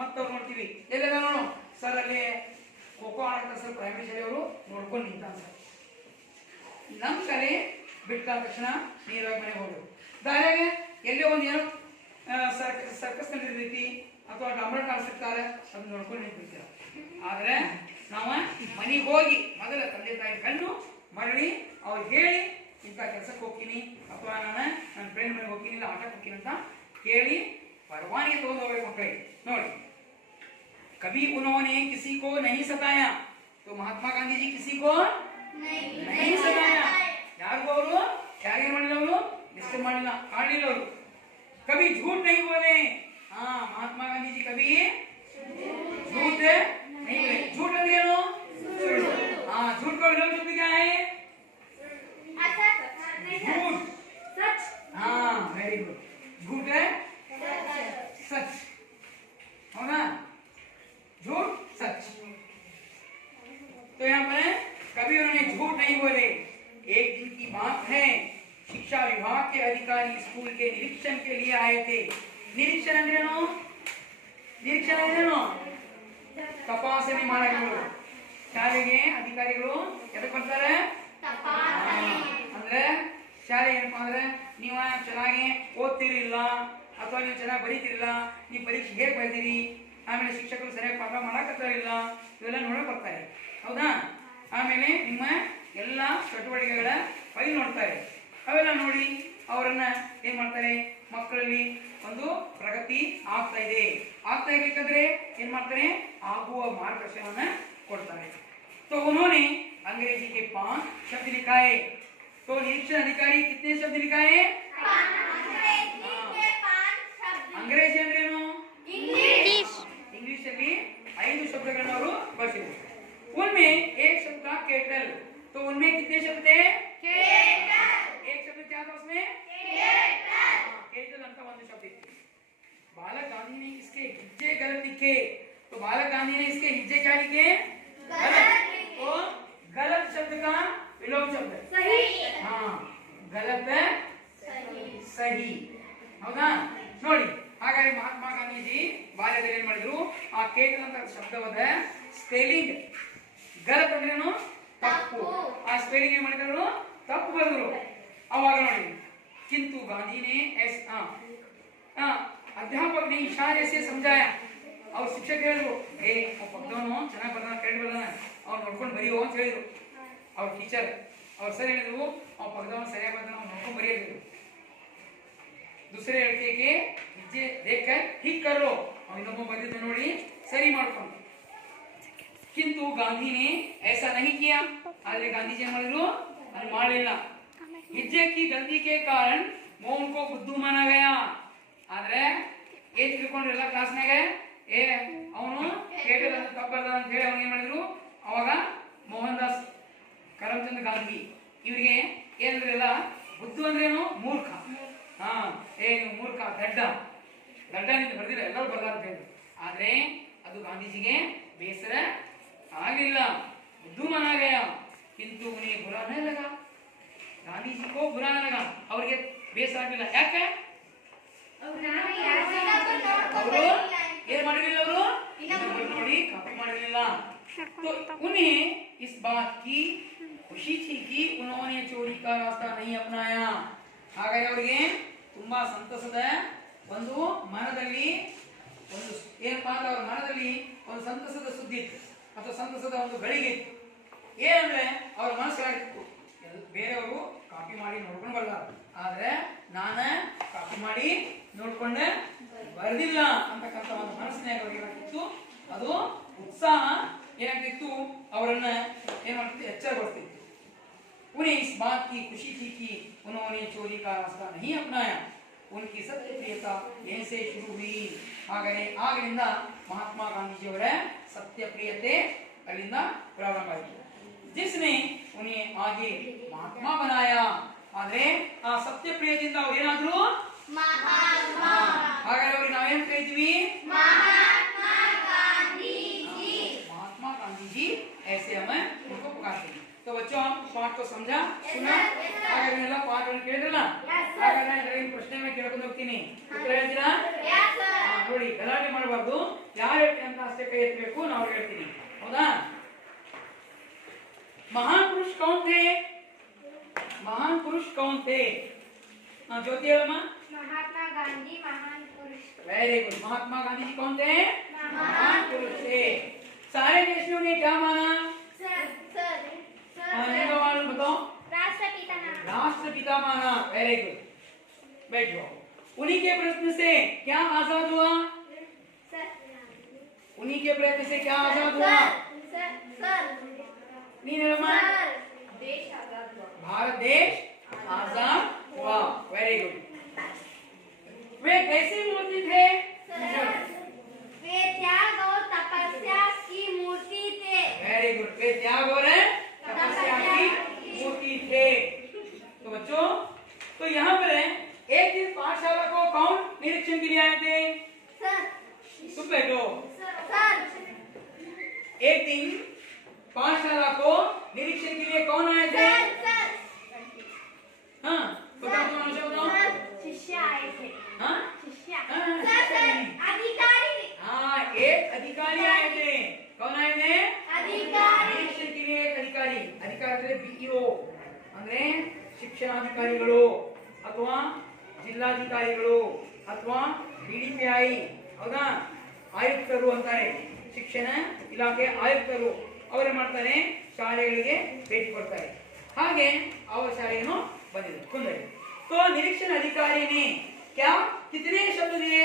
ಮತ್ತೆ ಅವ್ರು ನೋಡ್ತೀವಿ, ಎಲ್ಲೆಲ್ಲ ನೋಡು ಸರ್ ಅಲ್ಲಿ ಖೋಖೋ ಆಡ್ತಾರೆ ಸರ್, ಪ್ರೈಮರಿ ಶಾಲೆಯವರು ನೋಡ್ಕೊಂಡು ನಿಂತ ಸರ್. ನಮ್ಮ ಶಾಲೆ ಬಿಟ್ಟ ತಕ್ಷಣ ನೇರವಾಗಿ ಮನೆಗೆ ಹೋಗ್ಬೇಕು. ದಾರ್ಯಾಗೆ ಎಲ್ಲೇ ಒಂದು ಏನೋ ಸರ್ಕಸ್ ಕಂಡಿರ್ತೈತಿ ಅಥವಾ ಡಂಬರ್ ಕಾಣಿಸಿರ್ತಾರೆ, ಅದನ್ನ ನೋಡ್ಕೊಂಡು ನಿಂತಿರ್ತೀರ. ಆದ್ರೆ ನಾವು ಮನೆಗೆ ಹೋಗಿ ಮೊದಲ ತಂದೆ ತಾಯಿ ಕಣ್ಣು ಮರಳಿ ಅವ್ರಿಗೆ ಹೇಳಿ, ಇಂಥ ಕೆಲಸಕ್ಕೆ ಹೋಗ್ತೀನಿ ಅಥವಾ ನಾನು ನನ್ನ ಫ್ರೆಂಡ್ ಮನೆಗೆ ಹೋಗ್ತೀನಿ, ಇಲ್ಲ ಆಟಕ್ಕೆ ಹೋಗ್ತೀನಿ ಅಂತ ಹೇಳಿ परवानगी तक होगा मकड़े नोड़ी कभी उन्होंने किसी को नहीं सताया तो महात्मा गांधी जी किसी को नहीं सताया ಯಾರಿಗೂ ಅವರು ಯಾರಿಗೆ ಮಾಡಿಲ್ಲ ಅವರು ಡಿಸ್ಟರ್ಬ್ ಮಾಡಿಲ್ಲ ಕಾಣಲಿಲ್ಲ ಅವರು कभी झूठ नहीं बोले हाँ महात्मा गांधी जी कभी झूठ नहीं बोले झूठ ಅಂದ್ರೆ ಏನು हाँ झूठ का विलोम शब्द क्या है झूठ सच हाँ वेरी गुड झूठ है सच होना झूठ सच तो यहाँ पर कभी उन्होंने झूठ नहीं बोले एक दिन की बात है शिक्षा विभाग के अधिकारी स्कूल के निरीक्षण के लिए आए थे निरीक्षण अंद्रेनो तपासने ಮಾಡಬೇಕು ಶಾಲೆಗೆ ಅಧಿಕಾರಿಗಳು ಎದಕ್ಕೆ ಬರ್ತಾರೆ ಅಂದ್ರೆ ಶಾಲೆ ಏನಪ್ಪಾ ಅಂದ್ರೆ ನೀವು ಚೆನ್ನಾಗಿ ಓದ್ತಿರಿಲ್ಲ ಅಥವಾ ನೀವು ಚೆನ್ನಾಗಿ ಬರೀತಿರಿಲ್ಲ ನೀವು ಪರೀಕ್ಷೆ ಹೇಗೆ ಬರೀತೀರಿ ಆಮೇಲೆ ಶಿಕ್ಷಕರು ಸರಿಯಾಗಿ ಪಾಠ ಮಾಡಕತ್ತಾರಿಲ್ಲ ಇವೆಲ್ಲ ನೋಡಕ್ ಬರ್ತಾರೆ ಹೌದಾ ಆಮೇಲೆ ನಿಮ್ಮ ಎಲ್ಲ ಚಟುವಟಿಕೆಗಳ ಫೈಲ್ ನೋಡ್ತಾರೆ ಅವೆಲ್ಲ ನೋಡಿ ಅವರನ್ನ ಏನ್ ಮಾಡ್ತಾರೆ ಮಕ್ಕಳಲ್ಲಿ ಒಂದು ಪ್ರಗತಿ ಆಗ್ತಾ ಇರ್ಬೇಕಾದ್ರೆ ಏನ್ ಮಾಡ್ತಾರೆ ಆಗುವ ಮಾರ್ಗದರ್ಶನವನ್ನ ಕೊಡ್ತಾರೆ तो उन्होंने अंग्रेजी के 5 शब्द लिखाए तो निरीक्षण अधिकारी कितने शब्द लिखाए अंग्रेजी अंद्रेनु इंग्लिश ಅಲ್ಲಿ 5 शब्दಗಳನ್ನು ಅವರು ಬಳಸಿದರು उनमें एक शब्द था केटल तो उनमें कितने शब्द थे केटल एक शब्द क्या था उसमें केटल ಅಂತ ಒಂದು शब्द इತ್ತು बालक गांधी ने इसके हिज्जे गलत लिखे तो बालक गांधी ने इसके हिज्जे क्या लिखे गलत तो गलत शब्द का विलोम शब्द सही हाँ गलत है सही ಹೌದಾ ನೋಡಿ ಹಾಗಾಗಿ ಮಹಾತ್ಮ ಗಾಂಧೀಜಿ ಬಾಲ್ಯದಲ್ಲಿ ಏನು ಮಾಡಿದ್ರು ಆ ಕೇಟಲ್ ಅಂತ ಶಬ್ದವಾದ ಸ್ಪೆಲ್ಲಿಂಗ್ ಗಲತ್ ಅಂದ್ರೇನು ತಪ್ಪು ಆ ಸ್ಪೆಲ್ಲಿಂಗ್ ಏನು ಮಾಡಿದ್ರು ತಪ್ಪು ಬರೆದ್ರು ಅವಾಗ ನೋಡಿ किंतु गांधी ने ऐसा अध्यापक ने इशारे से समझाया और शिक्षक ಹೇಳಿದ್ರು ಏ ಪಕ್ಕದವನು ಚೆನ್ನಾಗಿ ಬರ್ತಾನ ಕರೆಕ್ಟ್ ಬರ್ತಾನ ಅವ್ನು ನೋಡ್ಕೊಂಡು ಬರೀಯೋ ಅಂತ ಹೇಳಿದ್ರು ಅವ್ರ ಟೀಚರ್ ಅವ್ರು ಸರಿ ಹೇಳಿದ್ರು ಅವ್ನು ಪಕ್ಕದವನು ಸರಿಯಾಗಿ ಬರ್ತಾನ ಅವ್ನು ನೋಡ್ಕೊಂಡು ಬರೆಯೋದು दूसरे लड़के के हिज्जे देखकर ठीक कर लो और ಇನ್ನೊಬ್ಬ ಬಂದಿದ್ದು ನೋಡಿ ಸರಿ ಮಾಡ್ಕೊಂಡು किंतु गांधी ने ऐसा नहीं किया ಆದರೆ ಗಾಂಧೀಜಿ ಏನು ಮಾಡಿದ್ರು ಅದು ಮಾಡಲಿಲ್ಲ हिज्जे की गलती के कारण मोहन को बुद्धू माना गया ಆದ್ರೆ ಏನ್ ತಿಳ್ಕೊಂಡ್ರು ಎಲ್ಲ ಕ್ಲಾಸ್ನಾಗ ಏ ಅವನು ಕೇಟಲ್ ಅಂತ ತಪ್ಪಲ್ಲ ಅಂತ ಹೇಳಿ ಅವನು ಏನ್ ಮಾಡಿದ್ರು ಅವಾಗ ಮೋಹನ್ ದಾಸ್ ಕರಮ್ಚಂದ್ ಗಾಂಧಿ ಇವರಿಗೆ ಏನಂದ್ರಲ್ಲ ಬುದ್ಧು ಅಂದ್ರೇನು ಮೂರ್ಖ ಹಾ ಏ ನೀವು ಮೂರ್ಖ ದಡ್ಡ ನಿಂದ ಬರ್ದಿಲ್ಲ ಎಲ್ಲರೂ ಬರ್ದಾರ ಅಂತ ಹೇಳಿದ್ರು ಆದ್ರೆ ಅದು ಗಾಂಧೀಜಿಗೆ ಬೇಸರ ಆಗಲಿಲ್ಲ ಬುದ್ಧು ಮಾನಾ गया किंतु उन्हें बुरा नहीं लगा गांधी जी को बुरा न लगा ಅವ್ರಿಗೆ ಬೇಸರ ಆಗಲಿಲ್ಲ ಯಾಕೆ ಅವರು ಏನು ಮಾಡಿರಲಿಲ್ಲ ಅವರು ನೋಡಿ ಕಾಪಿ ಮಾಡಿರಲಿಲ್ಲ तो उन्हें इस बात की खुशी थी कि उन्होंने चोरी का रास्ता नहीं अपनाया ಹಾಗಾಗಿ ಅವರಿಗೆ ತುಂಬಾ ಸಂತಸದ ಒಂದು ಮನದಲ್ಲಿ ಒಂದು ಏನಪ್ಪಾ ಅಂದ್ರೆ ಅವರ ಮನದಲ್ಲಿ ಒಂದು ಸಂತಸದ ಸುದ್ದಿ ಇತ್ತು ಅಥವಾ ಸಂತಸದ ಒಂದು ಗಳಿಗೆ ಇತ್ತು ಏನಂದ್ರೆ ಅವ್ರ ಮನಸ್ಸಾಗಿತ್ತು ಬೇರೆಯವರು ಕಾಪಿ ಮಾಡಿ ನೋಡ್ಕೊಂಡು ಬರ್ತಾರೆ, ಆದ್ರೆ ನಾನು ಕಾಪಿ ಮಾಡಿ ನೋಡ್ಕೊಂಡೆ ಬರೆದಿಲ್ಲ ಅಂತಕ್ಕಂಥ ಒಂದು ಮನಸ್ಸಿನಾಗ ಅವ್ರಿಗೆ ಏನಾಗ್ತಿತ್ತು, ಅದು ಉತ್ಸಾಹ ಏನಾಗ್ತಿತ್ತು, ಅವರನ್ನ ಏನ್ ಮಾಡ್ತಿತ್ತು, ಎಚ್ಚರಗೊಳಿಸ್ತಿತ್ತು. उन्हें इस बात की खुशी थी कि उन्होंने चोरी का रास्ता नहीं अपनाया, उनकी सत्य प्रियता यहीं से शुरू हुई. ಹಾಗನೇ ಆಗಿನಿಂದ ಮಹಾತ್ಮ ಗಾಂಧೀಜಿಯವರ ಸತ್ಯ ಪ್ರಿಯತೆ ಅಲ್ಲಿಂದ ಪ್ರಾರಂಭ ಆಯಿತು. जिसने उन्हें आगे महात्मा बनाया, ಆದ್ರೆ ಆ ಸತ್ಯ ಪ್ರಿಯದಿಂದ ಅವರು ಏನಾದ್ರು ಮಹಾತ್ಮ. ಹಾಗಾದ್ರೆ ಅವ್ರಿಗೆ ನಾವೇನ್ ಕರೀತೀವಿ, ಮಹಾತ್ಮ ಗಾಂಧೀಜಿ. महात्मा गांधी जी ऐसे हम उनको पुकारते हैं. तो बच्चों हम पाठ को समझा, सुना? अगर ಎಲ್ಲ ಪಾಠವನ್ನು ಕೇಳಿದ್ರಲ್ಲ, ಹಾಗಾದ್ರೆ ಇದರಲ್ಲಿ ಪ್ರಶ್ನೆ ಮೇಲೆ ಕೇಳ್ಕೊಂಡು ಹೋಗ್ತೀನಿ, ಉತ್ತರ ಹೇಳ್ತೀರಾ? ನೋಡಿ, ಗಲಾಟೆ ಮಾಡಬಾರ್ದು, ಯಾರು ಹೇಳ್ತೀನಿ ಅಂತ ಅಷ್ಟೇ ಕೈ ಎತ್ತಬೇಕು, ನಾವು ಹೇಳ್ತೀನಿ, ಹೌದಾ? महान पुरुष कौन थे? महान पुरुष कौन थे? ज्योति हेलमा. महात्मा गांधी महान पुरुष. Very good. महात्मा गांधी जी कौन थे? महान पुरुष थे. सारे देशों ने क्या माना? सर सर बताओ. राष्ट्रपिता नाम. राष्ट्रपिता माना. Very good. बैठ जाओ. उन्हीं के प्रयत्न से क्या आजाद हुआ? सर. उन्हीं के प्रयत्न से क्या आजाद हुआ? सर सर देश आजाद हुआ. भारत देश आजाद हुआ. Very good. वे कैसी मूर्ति थे? वे त्याग और तपस्या की मूर्ति थे. Very good. वे त्याग और तपस्या की मूर्ति थे. तो बच्चों, तो यहाँ पर एक दिन पाठशाला को कौन निरीक्षण के लिए आए थे? सर. तुम बैठो. सर. एक दिन पाठशाला को निरीक्षण के लिए कौन आए थे? सर. हाँ, बताओ, बताओ. शिष्य आए थे. हाँ, शिष्य. हाँ, सर अधिकारी. हाँ, एक अधिकारी आए थे. कौन आए थे? अधिकारी. निरीक्षण के लिए एक अधिकारी. अधिकारी बीईओ ಅಂದ್ರೆ ಶಿಕ್ಷಣಾಧಿಕಾರಿಗಳು ಅಥವಾ ಜಿಲ್ಲಾಧಿಕಾರಿಗಳು ಅಥವಾ ಡಿಡಿಪಿಐ, ಹೌದಾ, ಆಯುಕ್ತರು ಅಂತಾರೆ, ಶಿಕ್ಷಣ ಇಲಾಖೆ ಆಯುಕ್ತರು. ಅವರು ಮಾಡ್ತಾರೆ, ಶಾಲೆಗಳಿಗೆ ಭೇಟಿ ಕೊಡ್ತಾರೆ. ಹಾಗೆ ಅವರ ಶಾಲೆಯನ್ನು ಬಂದಿದೆ ಕುಂದರಿ. तो निरीक्षण अधिकारी ने क्या कितने शब्द दिए?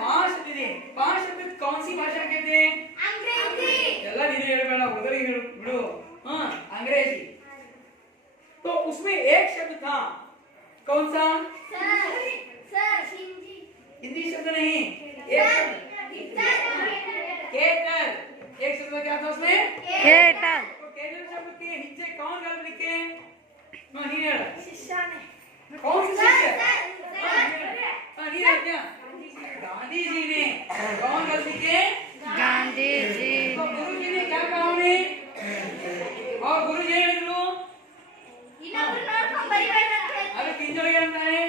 पांच शब्द दिए. पांच शब्द कौन सी भाषा कहते हैं? अंग्रेजी. ಎಲ್ಲ ನೀನು ಹೇಳಬೇಡ, ಮೊದಲಿಗೆ ಬಿಡು. हाँ, अंग्रेजी. तो उसमें एक शब्द था, कौन सा? सर. हिंदी शब्द नहीं, एक शब्द केटर. एक शब्द क्या था उसमें? केटर. तो केटर शब्द के नीचे कौन गलत लिखे? नहीं है. शिष्य ने. कौन सी शिष्य? नहीं है क्या? गांधी जी ने. कौन गलत लिखे? गांधी जी. तो गुरु जी ने क्या कहा उन्हें? और गुरु जी ने बोलो अरे किंजल क्या अंतर है?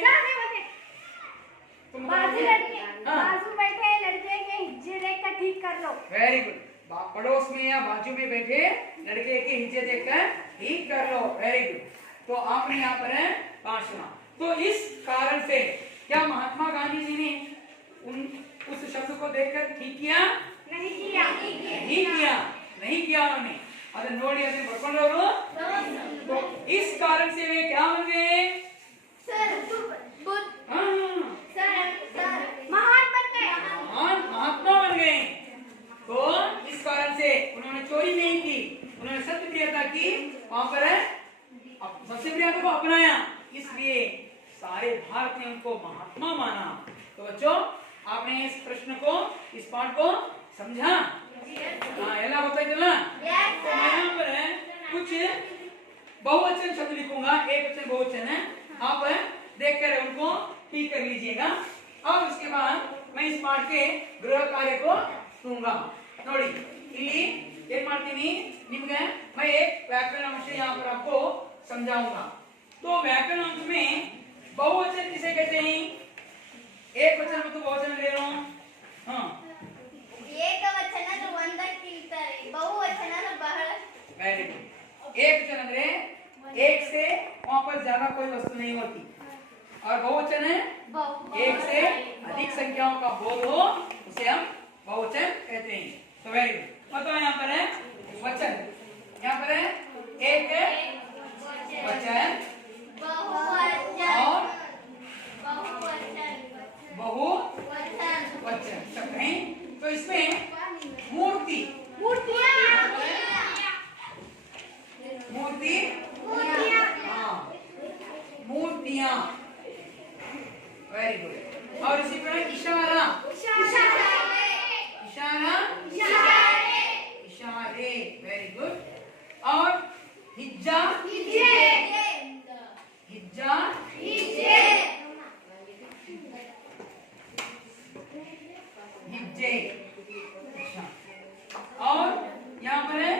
बाजू बैठे लड़के के हिज्जे देखकर ठीक कर लो. Very good. पड़ोस में या बाजू में बैठे लड़के के हिज्जे देखकर ठीक कर लो. Very good. तो आपने यहाँ पर है पांचवा. तो इस कारण से क्या महात्मा गांधी जी ने उस शब्द को देखकर ठीक किया? नहीं किया. नहीं किया उन्होंने. अगर नोड़ी अगर बरಕೊಂಡವರು. तो इस कारण से वे क्या बन गए? सर. हाँ, सर महान बन गए. महात्मा बन गए. तो इस कारण से उन्होंने चोरी नहीं की, उन्होंने सत्य प्रियता की, वहां पर सत्य प्रियता को अपनाया, इसलिए सारे भारत ने उनको महात्मा माना. तो बच्चों, आपने इस प्रश्न को, इस पाठ को समझा? हाँ, ಎಲ್ಲ ಗೊತ್ತಾಯ್ತಲ್ಲ? तो मैं यहाँ पर कुछ बहुवचन शब्द लिखूंगा, एक वचन बहुवचन है, आप देखकर उनको ठीक कर लीजिएगा. और उसके बाद मैं इस पाठ के गृह कार्य को दूंगा. ನೋಡಿ, ಇಲ್ಲಿ ಏನ್ ಮಾಡ್ತೀನಿ, ನಿಮಗೆ मैं एक व्याकरण अंश यहाँ पर आपको समझाऊंगा. तो व्याकरण अंश में बहुवचन किसे कहते हैं? एक वचन ಮತ್ತು बहुवचन ले लो. हाँ, ಏಕವಚನದ ಒಂದಕ್ಕಿಂತಲೇ ಬಹುವಚನದ ಬಹಳ. Very good. एक वचन ಅಂದ್ರೆ एक से वहां पर ज्यादा कोई वस्तु नहीं होती, और बहुवचन है एक से अधिक संख्याओं का बोध हो, उसे हम बहुवचन कहते हैं. तो वेरी गुड. मतलब यहाँ पर है वचन, यहाँ पर है एक वचन और बहुवचन सब कहीं। तो इसमें मूर्ति मूर्ति हाँ मूर्तियां, वेरी गुड। और इसी तरह इशारा इशारे, वेरी गुड। और हिज्जा हिज्जे। अच्छा, और यहाँ पर है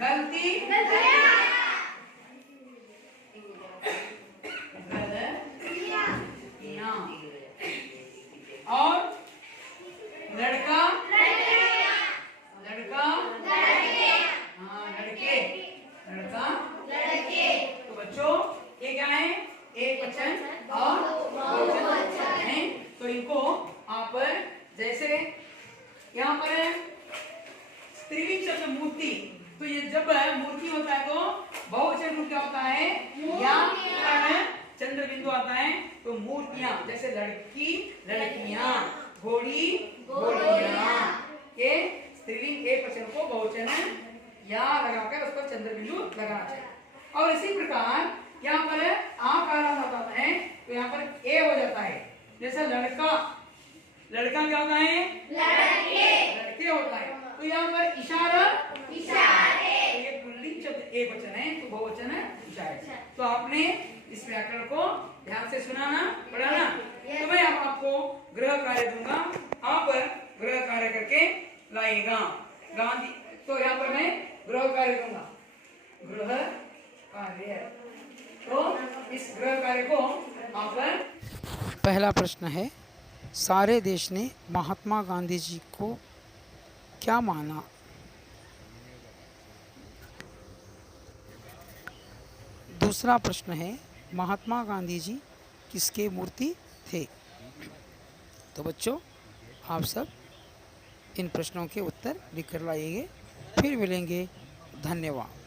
गलती और लड़का हाँ लड़के तो बच्चों ये क्या है, एक वचन और बहुवचन है। तो इनको आप जैसे यहाँ पर है स्त्रीलिंग शब्द मूर्ति, तो ये जब मूर्ति होता है तो बहुवचन रूप क्या होता है, या चंद्र बिंदु आता है। तो मूर्तियां जैसे लड़की लड़कियां, घोड़ी घोड़ियां, ये स्त्रीलिंग एक वचन को बहुवचन या लगाकर उस पर चंद्र बिंदु लगाना चाहिए। और इसी प्रकार यहाँ पर आकार आता है तो यहाँ पर ए हो जाता है। जैसे लड़का क्या होता है, लड़के होता है। तो यहाँ पर इशारे, तो ये पुल्लिंग शब्द एक वचन है तो बहुवचन है इशारे। तो आपने इस व्याकरण को ध्यान से सुनाना पढ़ाना। तो मैं अब आपको गृह कार्य दूंगा, आप गृह कार्य करके लाएगा गांधी। तो यहाँ पर मैं गृह कार्य दूंगा, गृह कार्य। तो इस गृह कार्य को आप, पहला प्रश्न है, सारे देश ने महात्मा गांधी जी को क्या माना? दूसरा प्रश्न है, महात्मा गांधी जी किसके मूर्ति थे? तो बच्चों आप सब इन प्रश्नों के उत्तर लिख कर लाइएगा। फिर मिलेंगे, धन्यवाद।